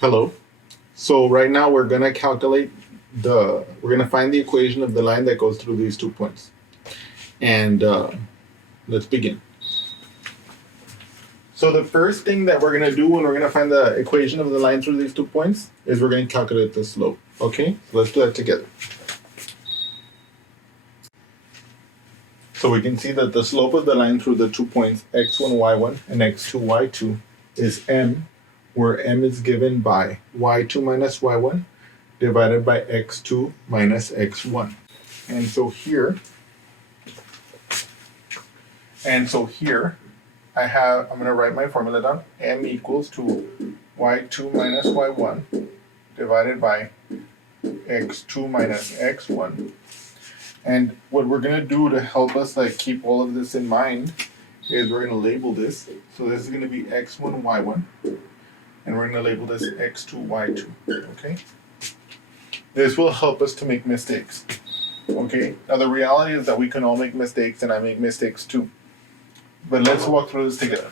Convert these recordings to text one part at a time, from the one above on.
Hello. So right now we're gonna we're gonna find the equation of the line that goes through these 2 points. And let's begin. So the first thing that we're gonna do when we're gonna find the equation of the line through these 2 points is we're gonna calculate the slope. Okay, so let's do that together. So we can see that the slope of the line through the 2 points x1, y1 and x2, y2 is m, where m is given by y2 minus y1 divided by x2 minus x1. And so here I'm going to write my formula down. M equals to y2 minus y1 divided by x2 minus x1. And what we're going to do to help us keep all of this in mind is we're going to label this. So this is going to be x1, y1. And we're going to label this x2, y2. Okay? This will help us to make mistakes. Okay? Now the reality is that we can all make mistakes, and I make mistakes too. But let's walk through this together.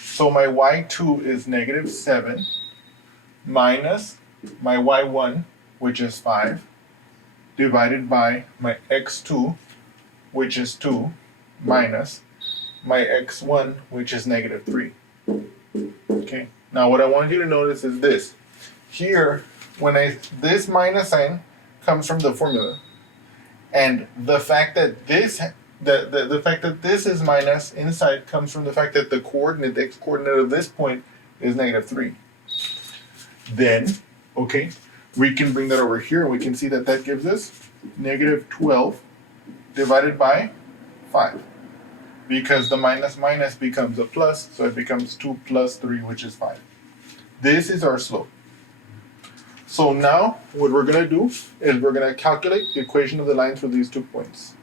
So my y2 is negative 7 minus my y1, which is 5, divided by my x2, which is 2, minus my x1, which is negative 3. Okay. Now what I want you to notice is this. Here, this minus sign comes from the formula, and the fact that this is minus inside comes from the fact that the x coordinate of this point is negative 3. Then, okay, we can bring that over here and we can see that that gives us negative 12 divided by 5. Because the minus minus becomes a plus, so it becomes 2 plus 3, which is 5. This is our slope. So now what we're going to do is we're going to calculate the equation of the line through these 2 points.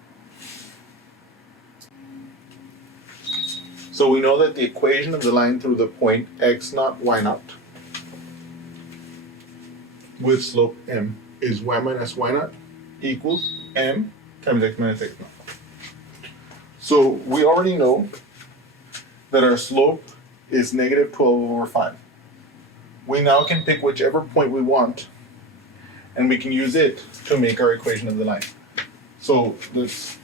So we know that the equation of the line through the point x naught, y naught with slope m is y minus y naught equals m times x minus x naught. So we already know that our slope is negative 12 over 5. We now can pick whichever point we want, and we can use it to make our equation of the line. So let's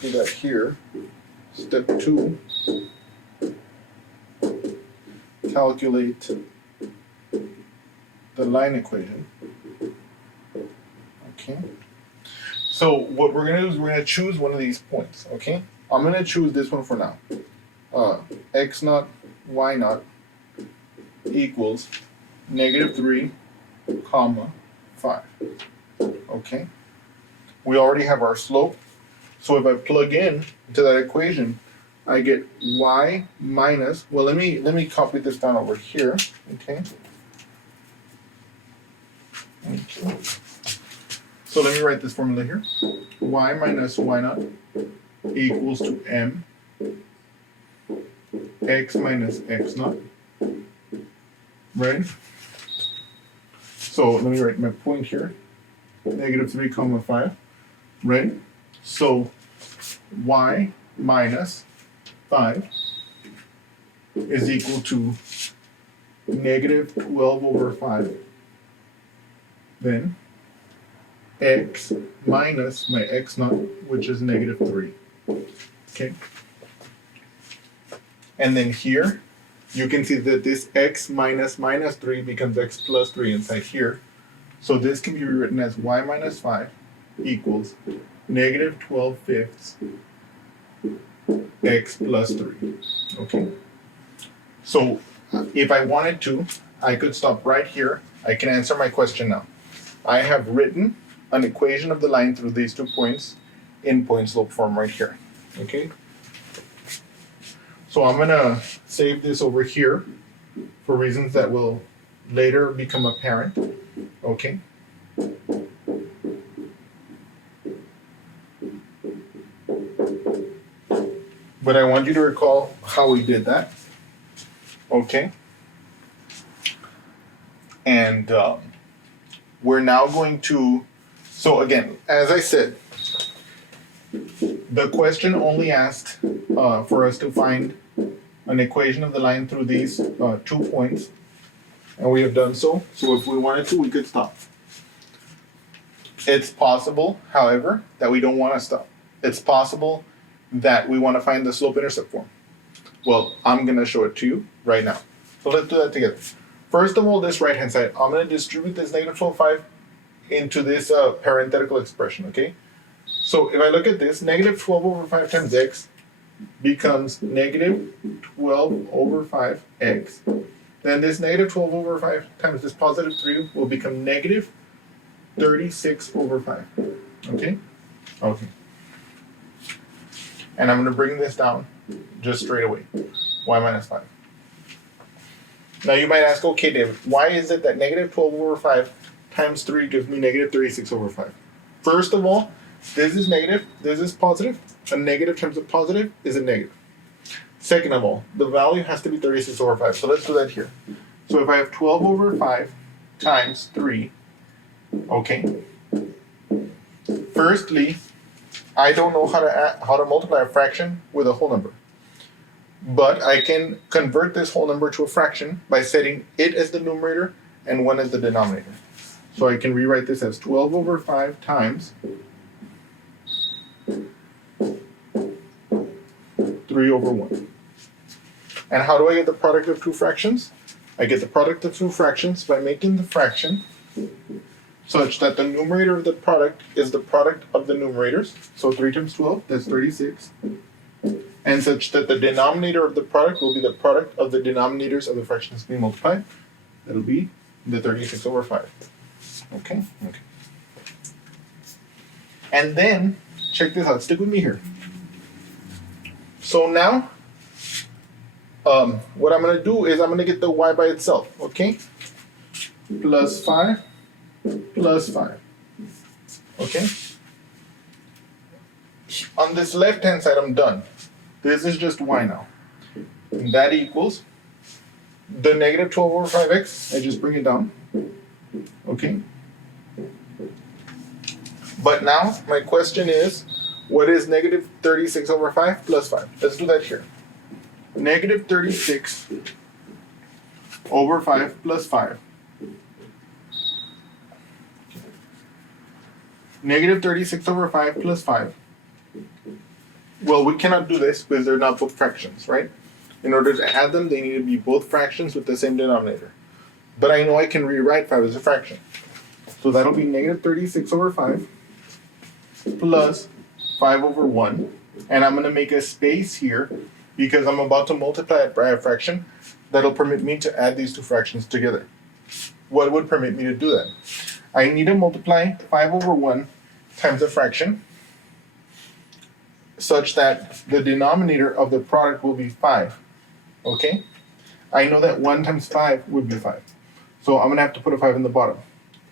do that here. Step 2, calculate the line equation. Okay. So what we're going to do is we're going to choose one of these points. Okay. I'm going to choose this one for now. X naught, y naught equals negative 3, comma 5. Okay. We already have our slope. So if I plug in to that equation, I get y minus, well, let me copy this down over here. Okay. So let me write this formula here. Y minus y naught equals to m x minus x naught. Right? So let me write my point here. Negative 3, comma 5. Right? So y minus 5 is equal to negative 12 over 5. Then x minus my x naught, which is negative 3. Okay. And then here, you can see that this x minus minus 3 becomes x plus 3 inside here. So this can be rewritten as y minus 5 equals negative 12 fifths x plus 3. Okay. So if I wanted to, I could stop right here. I can answer my question now. I have written an equation of the line through these 2 points in point slope form right here. Okay. So I'm going to save this over here for reasons that will later become apparent. Okay. But I want you to recall how we did that. Okay. And we're now going to, so again, as I said, the question only asked for us to find an equation of the line through these 2 points and we have done so. So if we wanted to, we could stop. It's possible, however, that we don't want to stop. It's possible that we want to find the slope-intercept form. Well, I'm going to show it to you right now. So let's do that together. First of all, this right-hand side, I'm going to distribute this negative 12/5 into this parenthetical expression, okay? So if I look at this, negative 12/5 times x becomes negative 12/5x. Then this negative 12/5 times this positive 3 will become negative 36/5. Okay? Okay. And I'm going to bring this down just straight away. Y minus 5. Now you might ask, okay, David, why is it that negative 12/5 times 3 gives me negative 36/5? First of all, this is negative, this is positive. A negative times a positive is a negative. Second of all, the value has to be 36/5. So let's do that here. So if I have 12/5 times 3, okay. Firstly, I don't know how to multiply a fraction with a whole number. But I can convert this whole number to a fraction by setting it as the numerator and 1 as the denominator. So I can rewrite this as 12/5 times 3/1. And how do I get the product of two fractions? I get the product of two fractions by making the fraction such that the numerator of the product is the product of the numerators. So 3 times 12, that's 36. And such that the denominator of the product will be the product of the denominators of the fractions being multiplied. That'll be the 36/5. Okay? Okay. And then, check this out. Stick with me here. So now, what I'm going to do is I'm going to get the y by itself. Okay? Plus 5 plus 5. Okay? On this left-hand side, I'm done. This is just y now. And that equals the negative 12/5x. I just bring it down. Okay? But now, my question is, what is negative 36/5 plus 5? Let's do that here. Negative 36/5 plus 5. Negative 36/5 plus 5. Well, we cannot do this because they're not both fractions, right? In order to add them, they need to be both fractions with the same denominator. But I know I can rewrite 5 as a fraction. So that'll be negative 36/5 plus 5/1. And I'm going to make a space here because I'm about to multiply it by a fraction that'll permit me to add these two fractions together. What would permit me to do that? I need to multiply 5/1 times a fraction such that the denominator of the product will be 5. Okay? I know that 1 times 5 would be 5. So I'm going to have to put a 5 in the bottom.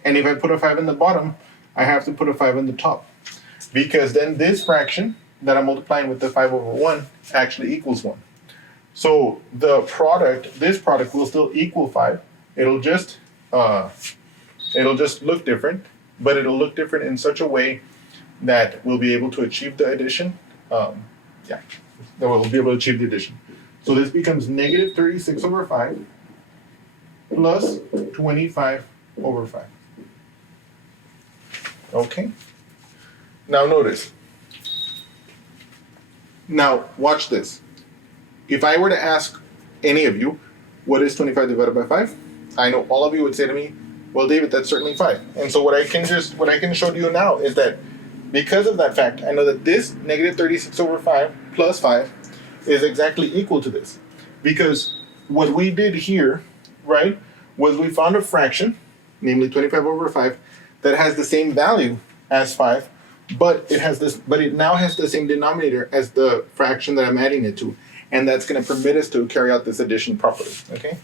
And if I put a 5 in the bottom, I have to put a 5 in the top. Because then this fraction that I'm multiplying with the 5/1 actually equals 1. So the product, this product will still equal 5. It'll just look different, but it'll look different in such a way that we'll be able to achieve the addition. That we'll be able to achieve the addition. So this becomes negative 36/5 plus 25/5. Okay? Now notice. Now watch this. If I were to ask any of you, what is 25 divided by 5? I know all of you would say to me, well, David, that's certainly 5. And so what I can show to you now is that because of that fact, I know that this negative 36/5 plus 5 is exactly equal to this. Because what we did here, right, was we found a fraction, namely 25/5, that has the same value as 5, but it now has the same denominator as the fraction that I'm adding it to. And that's going to permit us to carry out this addition properly. Okay?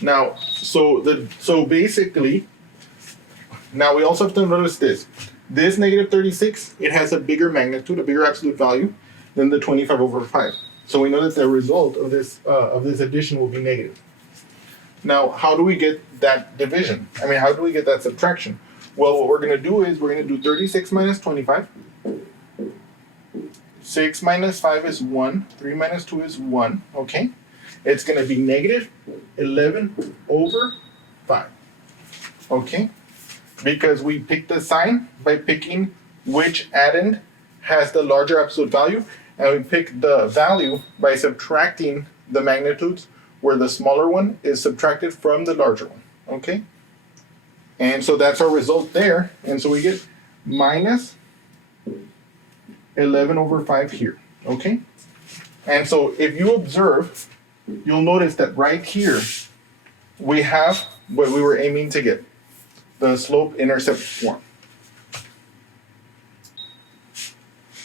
Now, so basically, now we also have to notice this. This negative 36, it has a bigger magnitude, a bigger absolute value than the 25/5. So we know that the result of this addition will be negative. Now, how do we get that division? I mean, how do we get that subtraction? Well, what we're going to do is we're going to do 36 minus 25. 6 minus 5 is 1. 3 minus 2 is 1. Okay? It's going to be negative 11 over 5. Okay? Because we picked the sign by picking which addend has the larger absolute value, and we pick the value by subtracting the magnitudes where the smaller one is subtracted from the larger one. Okay? And so that's our result there. And so we get minus 11 over 5 here. Okay? And so if you observe, you'll notice that right here we have what we were aiming to get, the slope-intercept form.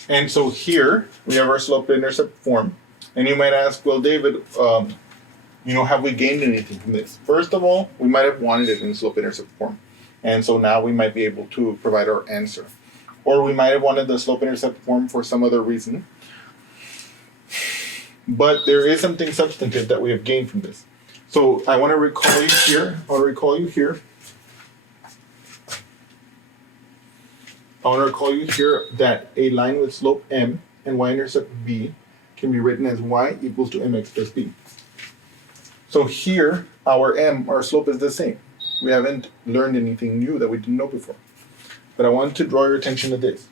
And so here we have our slope-intercept form. And you might ask, well, David, have we gained anything from this? First of all, we might have wanted it in slope-intercept form. And so now we might be able to provide our answer. Or we might have wanted the slope-intercept form for some other reason. But there is something substantive that we have gained from this. So I want to recall you here. I want to recall you here that a line with slope m and y-intercept b can be written as y equals to mx plus b. So here, our slope is the same. We haven't learned anything new that we didn't know before. But I want to draw your attention to this.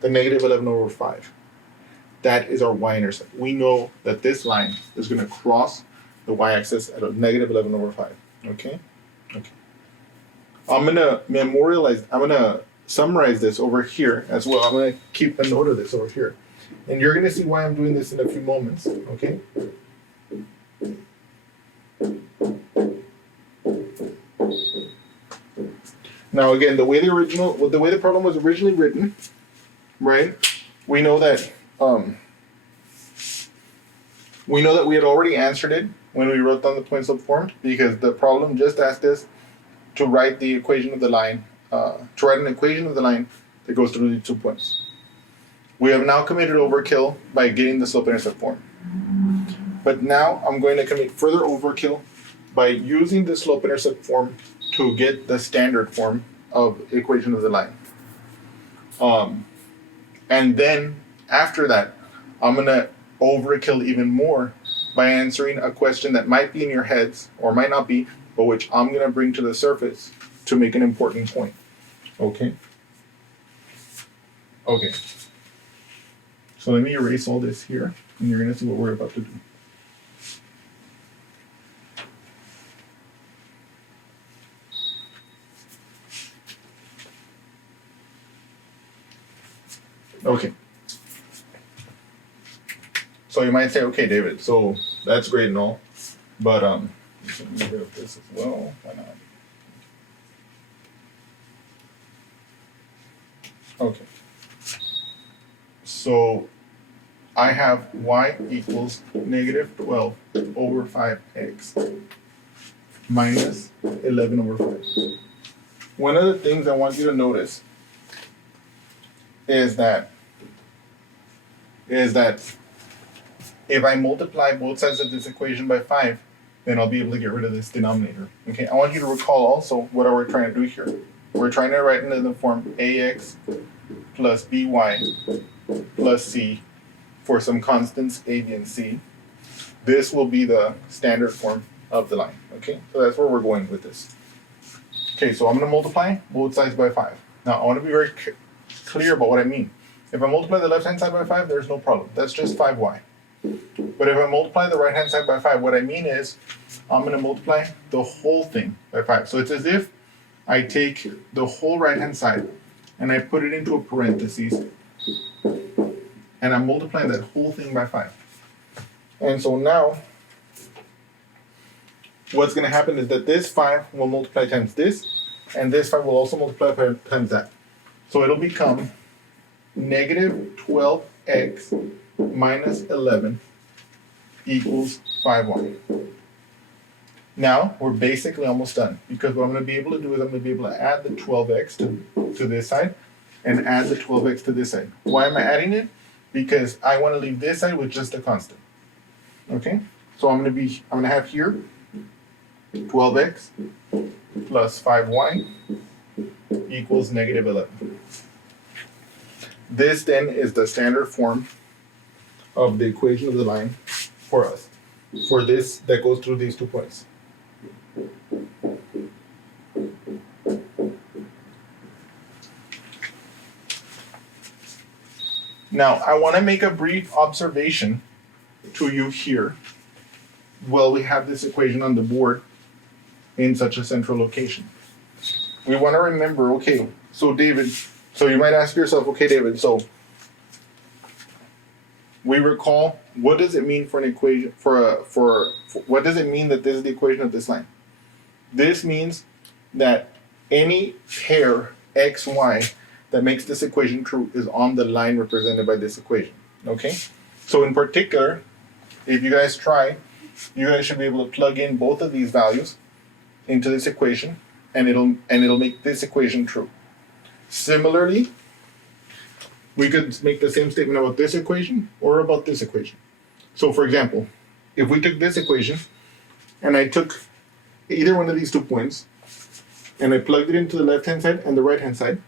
The negative 11 over 5. That is our y-intercept. We know that this line is going to cross the y-axis at a negative 11 over 5. Okay? Okay. I'm going to summarize this over here as well. I'm going to keep a note of this over here. And you're going to see why I'm doing this in a few moments. Okay? Now again, the way the problem was originally written, right? We know that we had already answered it when we wrote down the point slope form, because the problem just asked us to write the equation of the line, to write an equation of the line that goes through the 2 points. We have now committed overkill by getting the slope-intercept form. But now I'm going to commit further overkill by using the slope-intercept form to get the standard form of equation of the line. And then after that, I'm going to overkill even more by answering a question that might be in your heads or might not be, but which I'm going to bring to the surface to make an important point. Okay? Okay. So let me erase all this here, and you're going to see what we're about to do. Okay. So you might say, okay, David, so that's great and all, but let me get rid of this as well. Why not? Okay. So I have y equals negative 12 over 5x minus 11 over 5. One of the things I want you to notice is that if I multiply both sides of this equation by 5, then I'll be able to get rid of this denominator. Okay, I want you to recall also what we're trying to do here. We're trying to write it in the form ax plus by plus c for some constants a, b, and c. This will be the standard form of the line. Okay, so that's where we're going with this. Okay, so I'm going to multiply both sides by 5. Now, I want to be very clear about what I mean. If I multiply the left-hand side by 5, there's no problem. That's just 5y. But if I multiply the right-hand side by 5, what I mean is I'm going to multiply the whole thing by 5. So it's as if I take the whole right-hand side and I put it into a parentheses and I'm multiplying that whole thing by 5. And so now what's going to happen is that this 5 will multiply times this, and this 5 will also multiply times that. So it'll become negative 12x minus 11 equals 5y. Now, we're basically almost done, because what I'm going to be able to do is I'm going to be able to add the 12x to this side and add the 12x to this side. Why am I adding it? Because I want to leave this side with just a constant. Okay? So I'm going to have here 12x plus 5y equals negative 11. This then is the standard form of the equation of the line for us. for this that goes through these 2 points. Now, I want to make a brief observation to you here while we have this equation on the board in such a central location. We want to remember, okay, so David, so you might ask yourself, okay, David, so we recall, what does it mean for an equation, for what does it mean that this is the equation of this line? This means that any pair x, y that makes this equation true is on the line represented by this equation, okay? So in particular, if you guys try, you guys should be able to plug in both of these values into this equation, and it'll make this equation true. Similarly, we could make the same statement about this equation or about this equation. So for example, if we took this equation and I took either one of these 2 points and I plugged it into the left-hand side and the right-hand side,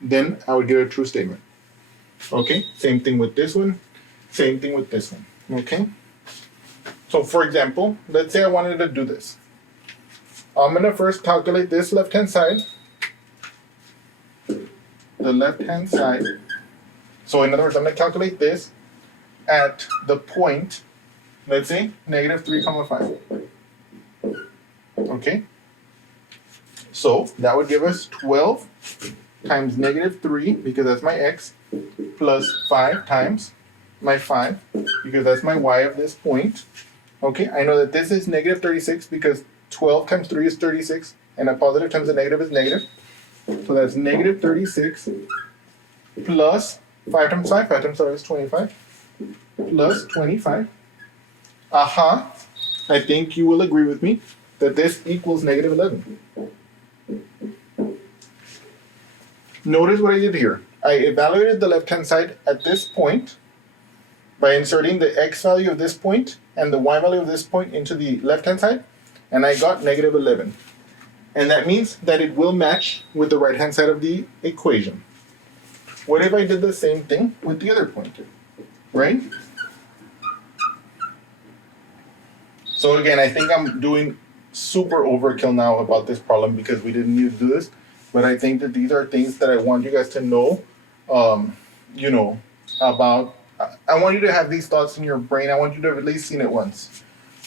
then I would get a true statement. Okay, same thing with this one, same thing with this one, okay? So for example, let's say I wanted to do this. I'm gonna first calculate this left-hand side, the left-hand side. So in other words, I'm gonna calculate this at the point, let's say, -3, 5. Okay? So that would give us 12 times -3, because that's my x, plus 5 times my 5, because that's my y of this point. Okay, I know that this is -36 because 12 times 3 is 36, and a positive times a negative is negative. So that's -36 plus 5 times 5, 5 times 5 is 25, plus 25. Aha, I think you will agree with me that this equals -11. Notice what I did here. I evaluated the left-hand side at this point by inserting the x value of this point and the y value of this point into the left-hand side, and I got -11. And that means that it will match with the right-hand side of the equation. What if I did the same thing with the other point, right? So again, I think I'm doing super overkill now about this problem because we didn't need to do this, but I think that these are things that I want you guys to know, about. I want you to have these thoughts in your brain. I want you to have at least seen it once,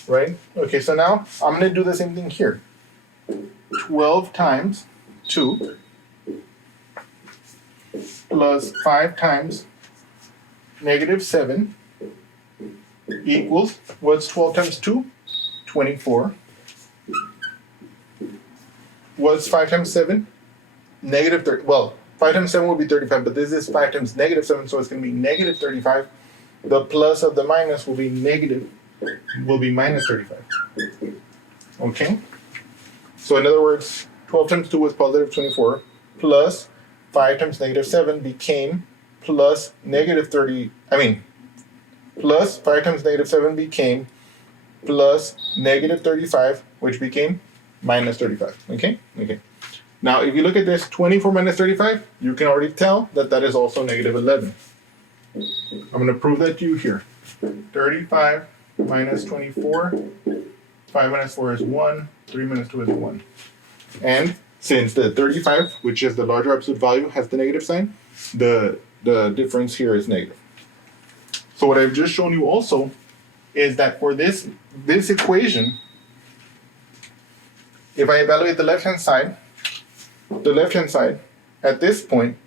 right? Okay, so now I'm going to do the same thing here. 12 times 2 plus 5 times -7 equals, what's 12 times 2? 24. What's 5 times 7? -30. Well, 5 times 7 would be 35, but this is 5 times -7, so it's going to be -35. The plus of the minus will be -35. Okay? So in other words, 12 times 2 was positive 24, plus 5 times -7 became plus plus 5 times -7 became plus -35, which became -35. Okay? Okay. Now, if you look at this, 24 minus 35, you can already tell that that is also -11. I'm going to prove that to you here. 35 minus 24, 5 minus 4 is 1, 3 minus 2 is 1. And since the 35, which is the larger absolute value, has the negative sign, the difference here is negative. So what I've just shown you also is that for this equation, if I evaluate the left-hand side at this point,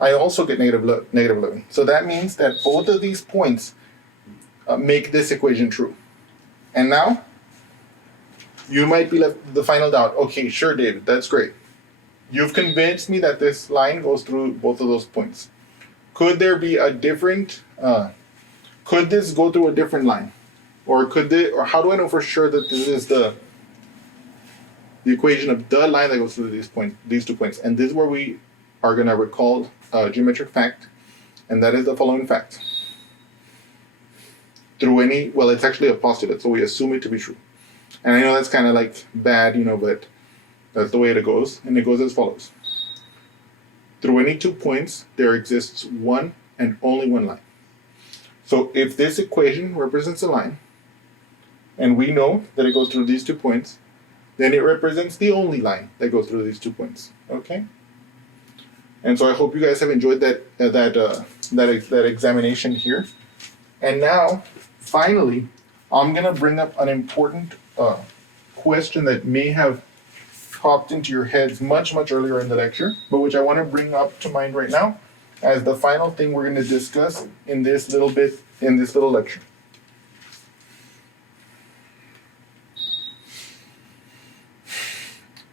I also get -11. So that means that both of these points make this equation true. And now, you might be left with the final doubt. Okay, sure, David, that's great. You've convinced me that this line goes through both of those points. Could there be a different, could this go through a different line? Or how do I know for sure that this is the equation of the line that goes through these 2 points? And this is where we are going to recall a geometric fact, and that is the following fact. It's actually a postulate, so we assume it to be true. And I know that's kind of like bad, but that's the way it goes, and it goes as follows. Through any 2 points, there exists one and only one line. So if this equation represents a line, and we know that it goes through these 2 points, then it represents the only line that goes through these 2 points. Okay? And so I hope you guys have enjoyed that examination here. And now, finally, I'm gonna bring up an important question that may have popped into your heads much earlier in the lecture, but which I want to bring up to mind right now as the final thing we're going to discuss in this little lecture.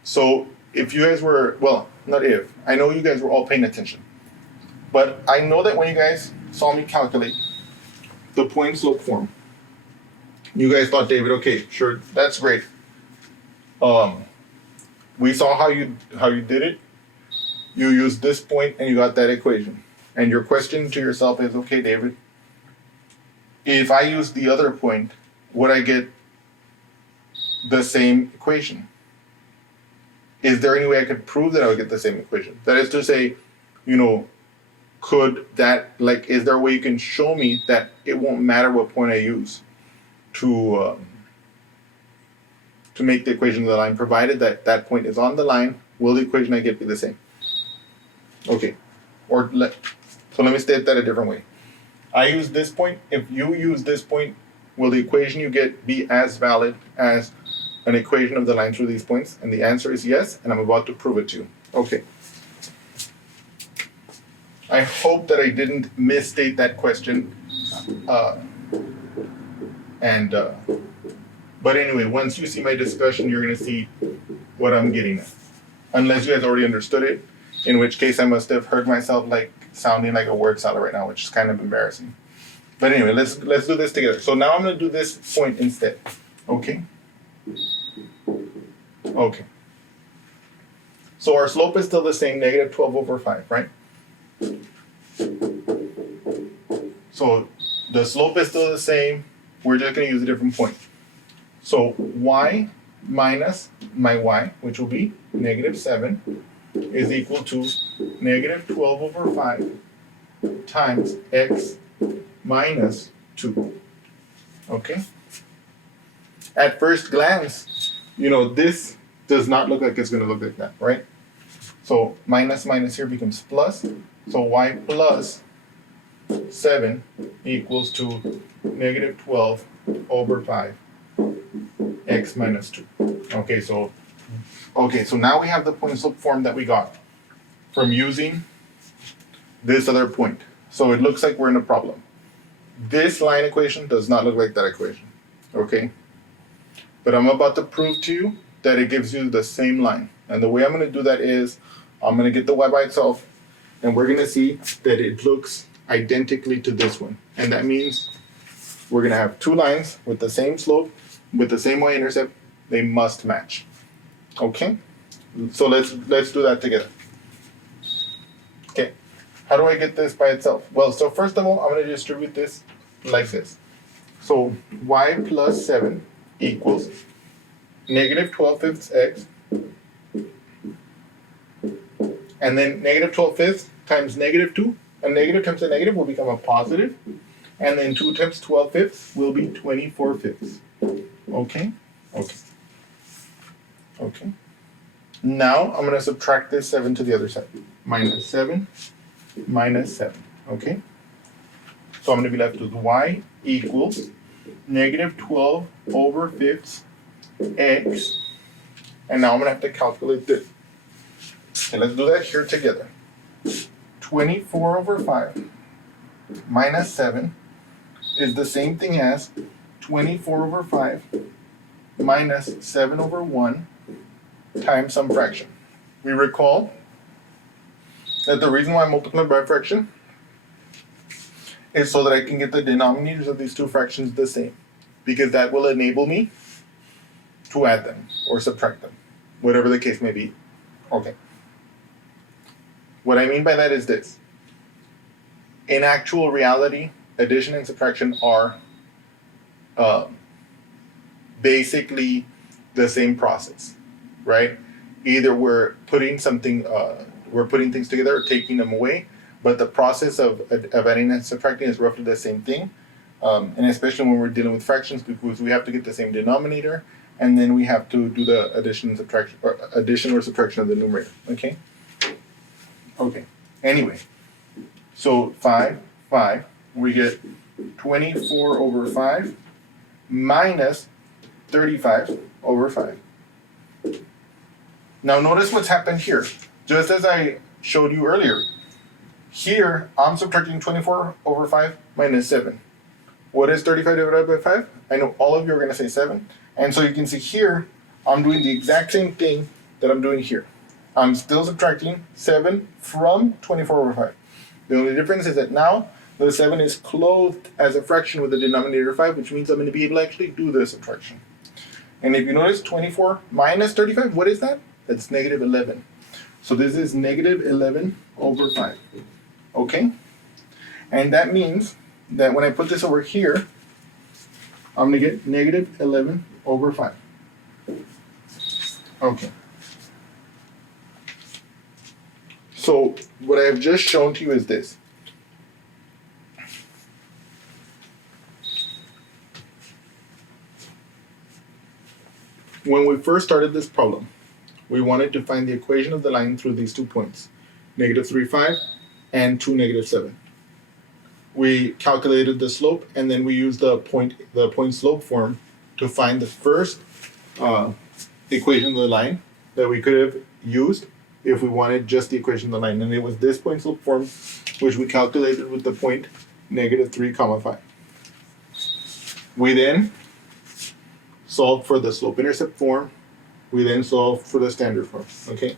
So if you guys were, well, not if, I know you guys were all paying attention, but I know that when you guys saw me calculate the point slope form, you guys thought, David, okay, sure, that's great. We saw how you did it. You used this point and you got that equation. And your question to yourself is, okay, David, if I use the other point, would I get the same equation? Is there any way I could prove that I would get the same equation? That is to say, could that, is there a way you can show me that it won't matter what point I use to make the equation of the line, provided that that point is on the line, will the equation I get be the same? Okay, so let me state that a different way. I use this point, if you use this point, will the equation you get be as valid as an equation of the line through these points? And the answer is yes, and I'm about to prove it to you. Okay. I hope that I didn't misstate that question. But anyway, once you see my discussion, you're going to see what I'm getting at. Unless you guys already understood it, in which case I must have heard myself sounding like a word salad right now, which is kind of embarrassing. But anyway, let's do this together. So now I'm going to do this point instead. Okay? Okay. So our slope is still the same, -12/5, right? So the slope is still the same. We're just going to use a different point. So y minus my y, which will be -7, is equal to -12/5 times x minus 2. Okay? At first glance, this does not look like it's going to look like that, right? So minus here becomes plus. So y plus 7 equals to -12/5 x minus 2. Okay, so now we have the point slope form that we got from using this other point. So it looks like we're in a problem. This line equation does not look like that equation. Okay? But I'm about to prove to you that it gives you the same line. And the way I'm going to do that is I'm going to get the y by itself, and we're going to see that it looks identically to this one. And that means we're going to have two lines with the same slope, with the same y-intercept. They must match. Okay? So let's do that together. Okay. How do I get this by itself? Well, so first of all, I'm going to distribute this like this. So y plus 7 equals -12/5 x, and then -12/5 times -2, a negative times a negative will become a positive, and then 2 times 12/5 will be 24/5. Okay? Okay. Okay. Now I'm going to subtract this 7 to the other side. -7 minus 7. Okay? So I'm going to be left with y equals -12/5 x, and now I'm going to have to calculate this. Okay, let's do that here together. 24/5 minus 7 is the same thing as 24/5 minus 7/1 times some fraction. We recall that the reason why I multiply by a fraction is so that I can get the denominators of these two fractions the same, because that will enable me to add them or subtract them, whatever the case may be. Okay. What I mean by that is this. In actual reality, addition and subtraction are basically the same process, right? Either we're putting things together or taking them away, but the process of adding and subtracting is roughly the same thing. and especially when we're dealing with fractions, because we have to get the same denominator, and then we have to do the addition or subtraction of the numerator. Okay. Okay. Anyway, so 5, we get 24 over 5 minus 35 over 5. Now notice what's happened here. Just as I showed you earlier, here I'm subtracting 24 over 5 minus 7. What is 35 divided by 5? I know all of you are going to say 7. And so you can see here, I'm doing the exact same thing that I'm doing here. I'm still subtracting 7 from 24 over 5. The only difference is that now the 7 is clothed as a fraction with a denominator of 5, which means I'm going to be able to actually do the subtraction. And if you notice, 24 minus 35, what is that? That's negative 11. So this is negative 11 over 5. Okay? And that means that when I put this over here, I'm going to get negative 11 over 5. Okay. So what I have just shown to you is this. When we first started this problem, we wanted to find the equation of the line through these 2 points, negative 3, 5, and 2, negative 7. We calculated the slope, and then we used the point slope form to find the first equation of the line that we could have used if we wanted just the equation of the line. And it was this point slope form which we calculated with the point negative 3, 5. We then solved for the slope-intercept form. We then solved for the standard form. Okay.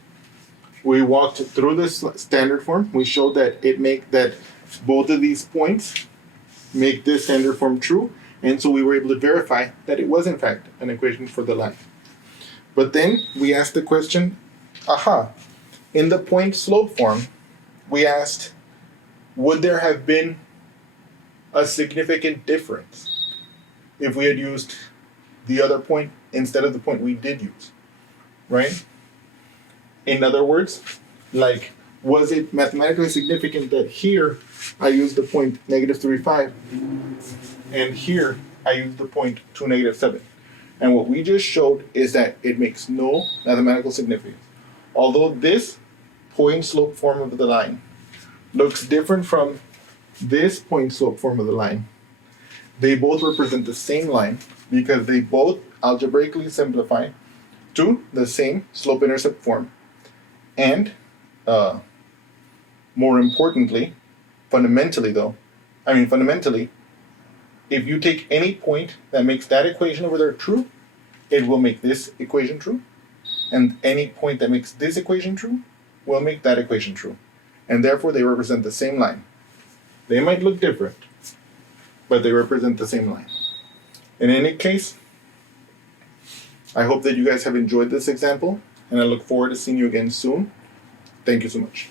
We walked through this standard form. We showed that that both of these points make this standard form true, and so we were able to verify that it was in fact an equation for the line. But then we asked the question, in the point slope form, we asked, would there have been a significant difference if we had used the other point instead of the point we did use, right? In other words, like, was it mathematically significant that here I used the point negative 3, 5, and here I used the point 2, negative 7? And what we just showed is that it makes no mathematical significance. Although this point slope form of the line looks different from this point slope form of the line, they both represent the same line because they both algebraically simplify to the same slope-intercept form. And more importantly, fundamentally, if you take any point that makes that equation over there true, it will make this equation true. And any point that makes this equation true will make that equation true. And therefore, they represent the same line. They might look different, but they represent the same line. In any case, I hope that you guys have enjoyed this example, and I look forward to seeing you again soon. Thank you so much.